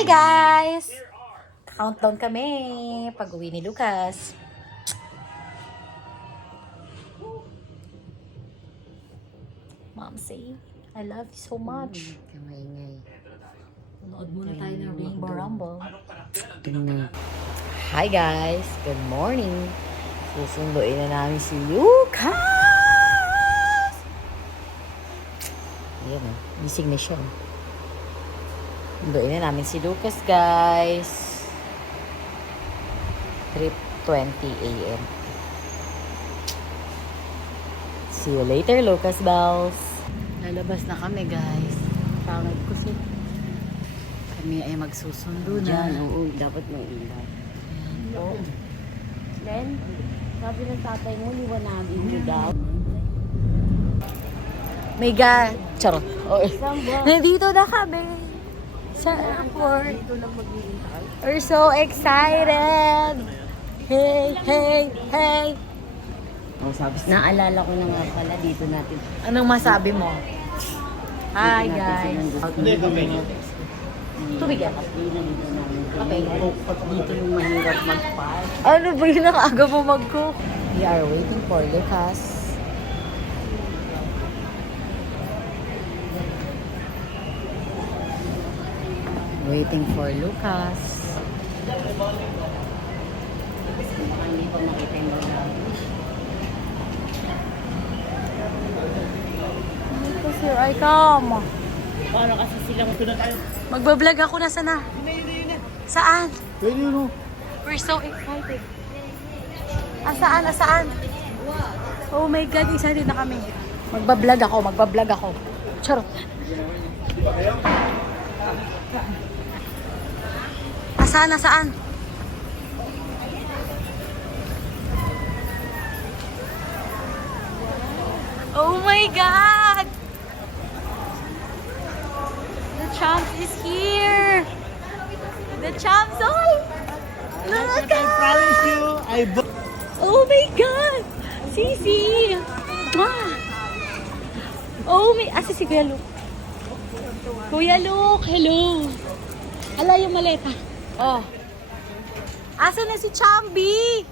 Hi guys! Countdown kami pag-uwi ni Lucas. Mom say, I love you so much. Kamay-ingay. Manood muna tayo ng Rainbow Rumble. Hi guys! Good morning! Susunduin na namin si Lucas! Ayan o, gising na siya. Sunduin na namin si Lucas guys. 3:20 a.m. See you later, Lucas Bells. Lalabas na kami guys. Pangit ko siya. Kami ay magsusundo na. Oo, dapat may ilaw. Oo. Then, sabi ng tatay mo, liwanagin mo daw. May charot. Oh. Isang buwan. Nandito na kami sa airport. Dito lang maghihintay. We're so excited. Hey, hey, hey. Oh, sabi, naalala ko na nga pala, dito natin. Anong masabi mo? Hi Dito natin guys. sinandot. Tubig yan. Dito namin. Dito yung mahirap mag-park. Ano ba yun? Nakaaga mo mag-cook? We are waiting for Lucas. Waiting for Lucas. Baka hindi pa makita yung mga. Lucas, here I come. Paano kasi silang Magbablog ako na sana. Saan? Pwede yun, We're so excited. Asaan? Asaan? Oh my God, excited na kami. Magbablog ako. Charot. Asaan? Oh my God! The champs is here! The champs! Oh! Look I promise you, Oh my God! Sisi! Ma! Oh my... Asa si Kuya Luke? Kuya Luke, hello! Ala yung maleta. Oh. Asa na si Chambi?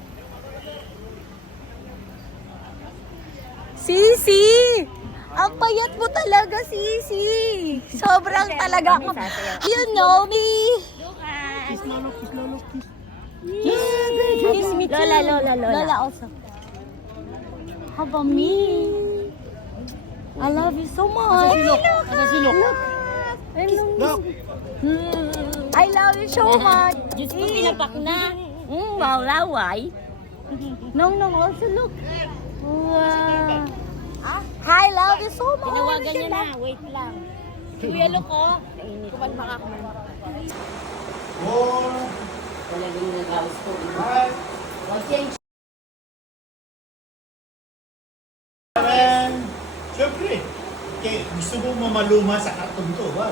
Sisi! Ang payat mo talaga, Sisi! Sobrang talaga ako. You know me! kiss lolo, kiss. Kiss me too. Lola also. How about me? I love you so much. Asa si Lok? Lok! I love you so much. Diyos ko, pinapak na. Mawlaway. No, also look. Wow. Hi, love you so much. Tinawagan niya na. Wait lang. Kuya Loko. Kuman makakuman. 4, Talagang nag-house ko. 5, Okay. 7. Siyempre, gusto mo mamaluma sa karton to, ba?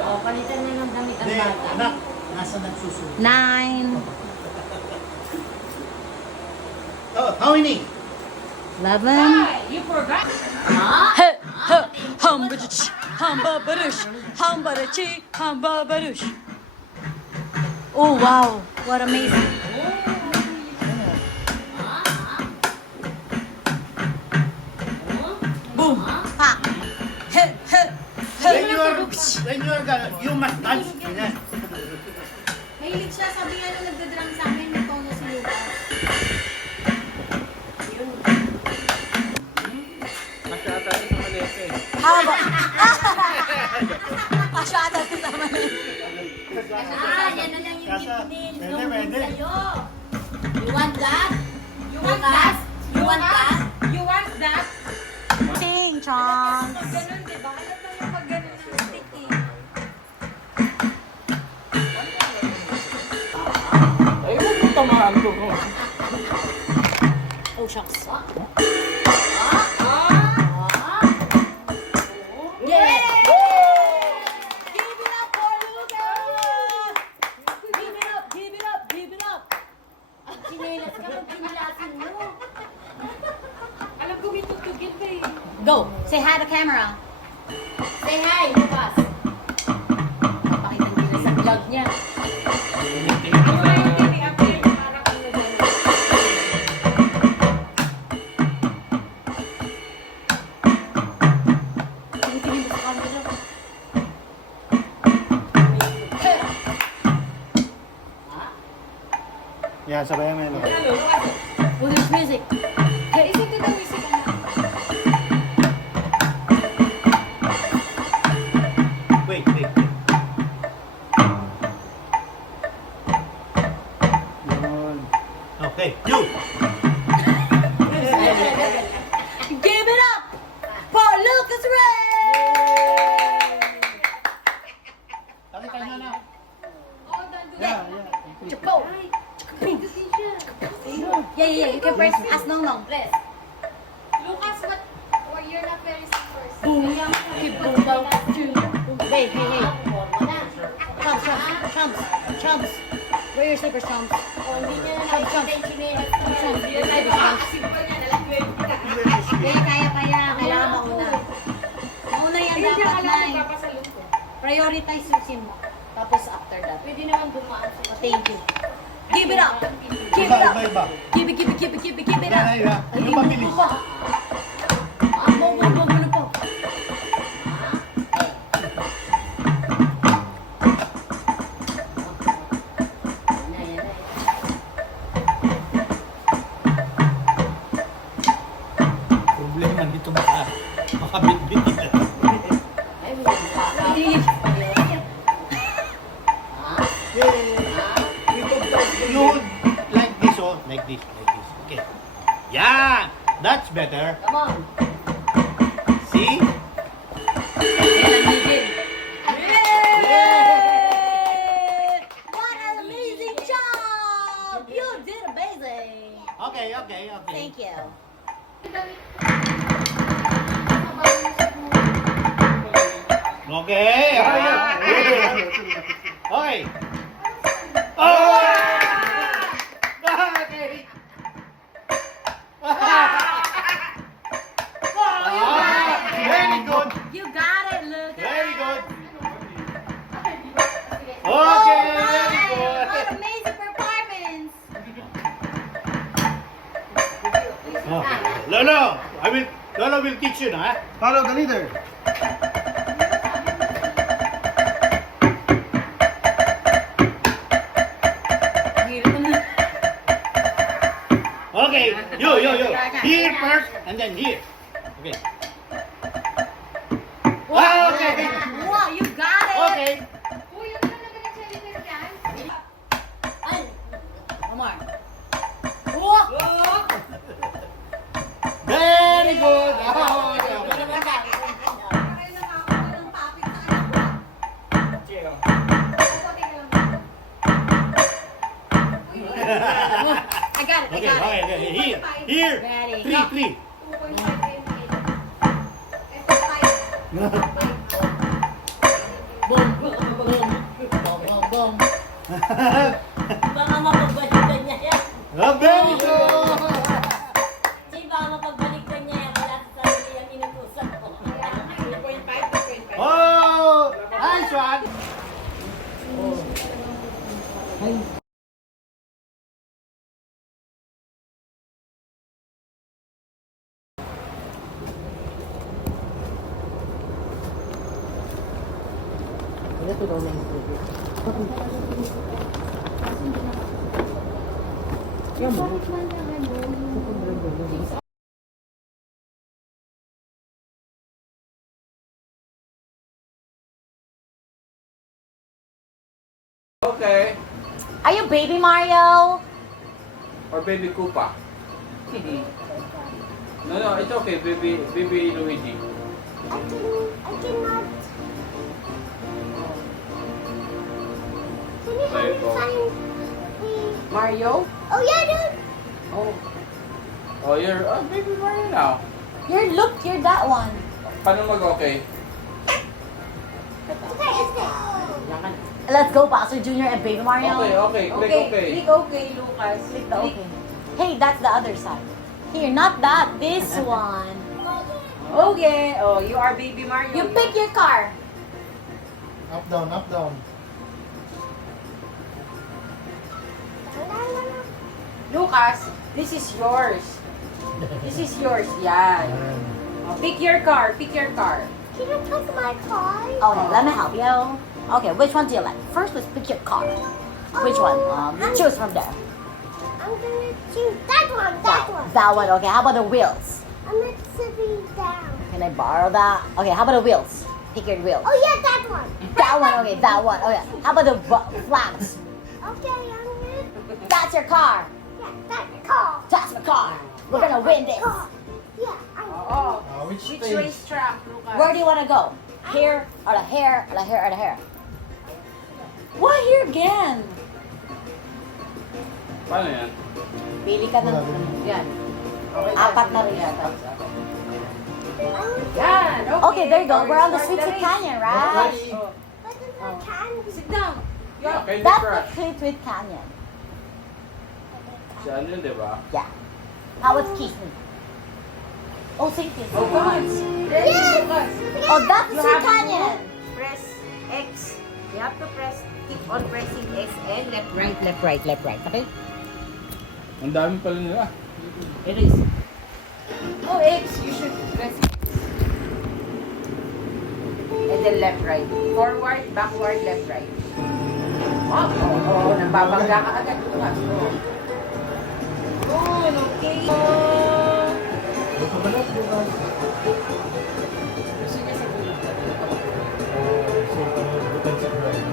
O, palitan na ng damit ang Hindi, bata. anak, nasa nagsusunod. 9, Oh, how many? 11. You forgot? Hambabarush. Oh wow, what amazing. Boom. Ha. When you are gonna, you must dance. Ganyan. Mahilig siya, sabi nga nung nagdadrum sa amin, may tono si Lucas. Haba. Pasyata sa naman. Yan na lang yung Kasa, gift pwede. You want that? You want that? You want that? You want that? Sing, chong. Pag ganun, diba? Alam lang yung pag ganun ng stick eh. Oh, shucks. Yeah! Give it up for Lucas! Give it up! Chinelas ka, mag-chinilasin mo. Alam ko may tutugin pa eh. Go! Say hi to camera. Say hi, Lucas. Kaya sabayan mo yun. Put this music. Listen to the music. Wait. Yun. Okay, you! Give it up for Lucas Ray! Pakita nyo na. Oh, don't do Yeah, that. yeah. Chapo! Yeah. You can press as long. Press. Lucas, what? Or you're not very first. Keep boom, boom, Hey. Chumps. Where are your slippers, Chumps? Oh, hindi niya na Chumps. nakikita yung chinelas. Kailangan mauna. Mauna yan dapat, Nay. Prioritize yung sim mo. Tapos after that. Pwede naman dumaan sa Thank you. Give it up! Give it up! Iba. Give it up! Iba. Yung mabilis. Mo po. Problema dito makabit-bit nila. You like this, oh. Like this. Okay. Yeah! That's better. Come on. See? What an amazing job! You did amazing! Okay. Thank you. Okay. Okay. Oh! Okay. Very good. You got it, Lucas! Very good. Oh, Okay, my, very good. what amazing performance! Lolo will teach you na. Follow the leader. Okay, you. Here first, and then here. Okay. Okay. Wow, you got it! Okay. Uy, ano na naman nag-celebrate yan? Ay, one more. Wow! Very good. Okay. I got it. Okay. Here. Ready. Three. 2.5 Boom. Baka mapagbalikan niya yan. Very good. Kasi baka mapagbalikan niya yan. Wala sa sarili yung inutusan ko. 2.5. Oh, nice one. Okay. Are you baby Mario? Or baby Koopa. No, it's okay, baby Luigi. I cannot. There you go. Mario? Oh yeah, dude. Oh, you're baby Mario now. You're that one. Paano mag-okay? Let's go, Bowser Jr. and Baby Mario. Okay. Click okay. Click okay, Lucas. Click the okay. Hey, that's the other side. Here, not that. This one. Okay. Oh, you are baby Mario. You pick your car. Up, down. Lucas, this is yours. Yan. Oh, pick your car. Can you pick my car? Okay, let me help you. Okay, which one do you like? First, let's pick your car. Which one? Choose from there. I'm gonna choose that one. That one. That one, okay. How about the wheels? I'm gonna sit down. Can I borrow that? Okay, how about the wheels? Pick your wheels. Oh yeah, that one. That one, okay, that one. Okay, how about the flags? Okay, I'm gonna. That's your car. Yeah, that's the car. That's the car. We're gonna win this. Car. Yeah, I'm. Oo. Which Which stage? racetrack, Lucas? Where do you wanna go? Here, or the here, or the here, or the here? Why here again? Paano yan? Pili ka ng... Yan. Okay, Apat na rin yata. Yan, okay. Okay, there you go. We're on the Start Sweet race. Canyon, right? Oh. But there's no candy. Sit down. Yeah, Candy That's Crush. the Sweet Canyon. Si ano yun, di ba? Yeah. How about Kiss Me? Oh, sing Kiss Oh, Me. come on. Ready, Lucas? Oh, that's the You Sweet have to Canyon. press X. You have to press, keep on pressing X and left, right, left, right, left, right. Okay? Ang dami pala nila. It is. Oh, X. You should press X. And then left, right. Forward, backward, left, right. Oh, nababangga ka agad, Lucas. Oh. Good, okay. Kabalat, bukas. Sige, sa dulo. So, bukan si Brian.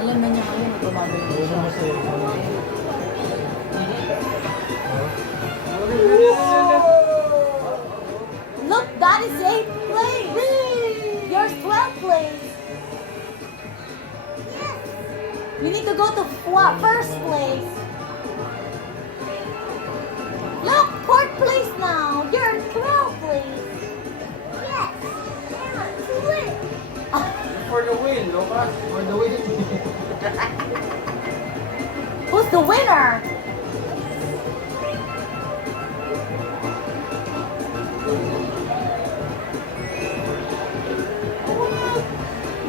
Alam na niya ngayon, gumagawin Oo naman siya. Look, that is 8th place. Yours 12th place. You need to go to first place. Look, 4th place now. You're 12th place. Yes. Yeah, to win. For the win, Lucas. For the win. Who's the winner?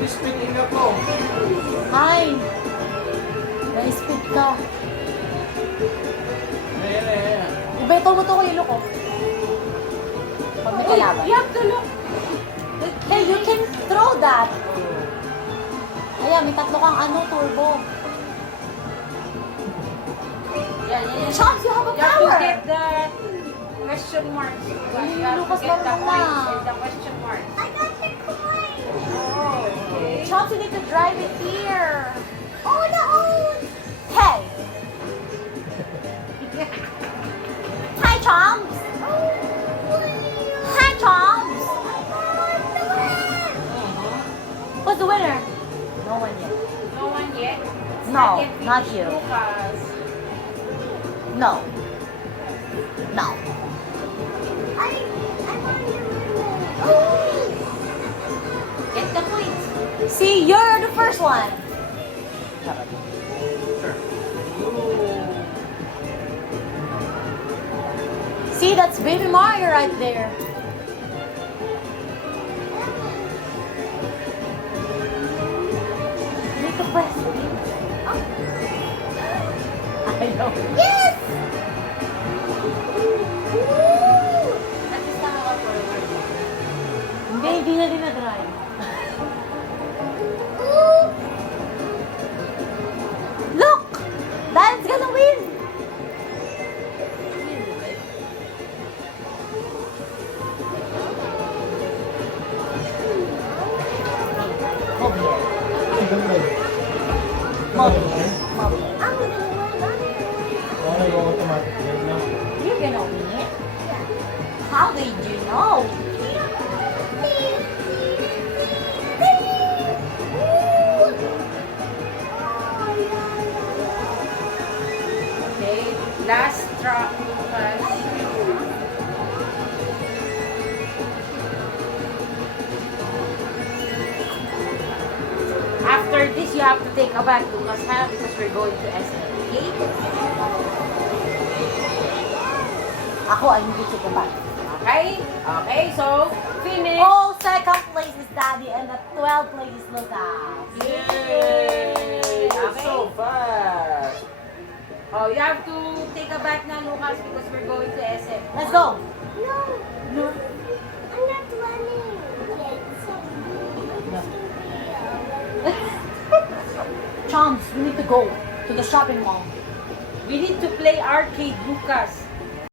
Speaking ako. Hi. Na-speed ka. Ayan, ayan. Ibeto mo to ko yung ko. Pag may kalaban. You have to look. Hey, you can throw that. Ayan, may tatlo kang turbo. Yan, yan. Chomps, you have a You have to power. get the question marks. You have Lucas, to get the marunong na. points and the question marks. I got the coin. Oh, okay. Chomps, you need to drive it here. Oh, the old. Hey. Hi, Chomps. Hi, Chomps. Who's the winner? No one yet. No one yet? It's No, yet not finished, you. Lucas. No. No. I want to win. Oh. Get the points. See, you're the first one. See, that's Baby Mario right there. You need to press it. I know. Yes. At least nakaka-forward. Hindi na din na-drive. Look! Dan's gonna win! Move here. Move here. Move here. I'm gonna win. Okay, go automatic. Yan na. You're gonna win? How did you know? Okay, last track, Lucas. After this, you have to take a bath, Lucas, ha? Because we're going to SM. Okay? Ako ay hindi ko pa. Okay? Okay, so, finish. Oh, second place is Daddy and the 12th place is Lucas. Yay! You're Okay. so fast. Oh, you have to take a bath now, Lucas, because we're going to SM. Let's go. No, No. I'm not running. Chomps, we need to go to the shopping mall. We need to play arcade, Lucas.